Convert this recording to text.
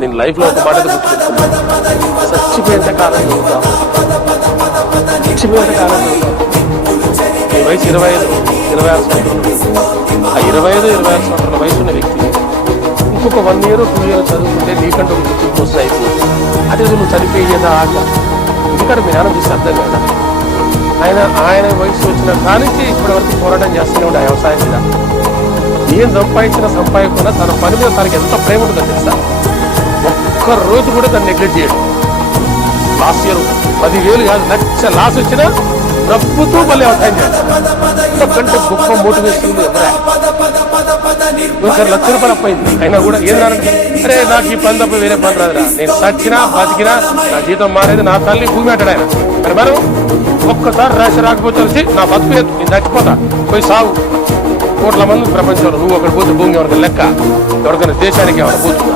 నేను లైఫ్లో ఒక మాట గుర్తుపెట్టుకున్నాను, చచ్చిపోయేంత కాలం చదువుతాం, చచ్చిపోయేంత కాలం చదువుతాం. ఈ వయసు 25-26 సంవత్సరాలు. ఆ 25-26 సంవత్సరాల వయసు ఉన్న వ్యక్తి ఇంకొక 1 year 2 years చదువుకుంటే నీకంటూ ఒక గుర్తింపు వస్తుంది అయిపోతుంది. అదే నువ్వు చనిపోయేదా ఆక. ఎందుకంటే జ్ఞానం చూసి అర్థం కదా. ఆయన వయసు వచ్చిన కానించి ఇప్పటి వరకు పోరాటం చేస్తూనే ఉండే వ్యవసాయం మీద. ఏం సంపాదించినా తన పని మీద తనకి ఎంత ప్రేమ ఉంటుందో తెలుసా. ఒక్క రోజు కూడా తను నెగ్లెక్ట్ చేయడం. లాస్ట్ ఇయర్ 10,000 కాదు, లక్ష లాస్ వచ్చినా నవ్వుతూ మళ్ళీ వ్యవసాయం చేయాలి. ఒక్కంటే గొప్ప మోటివేషన్ ఎవరా. ₹1 లక్ష అప్పయింది. అయినా కూడా ఏంటంటే అరే నాకు ఈ పని తప్ప వేరే పని రాదురా, నేను సచ్చినా బతికినా నా జీతం మారేది, నా తల్లి భూమి అంటాడు ఆయన. మరి మనం ఒక్కసారి రాకపోతే వచ్చి నా బతుకు నేను చచ్చిపోతా, పోయి సాగు. కోట్ల మంది ప్రపంచంలో నువ్వు ఒకటి పోతే భూమి ఎవరికి లెక్క, ఎవరికైనా దేశానికి ఎవరు పోతున్నా.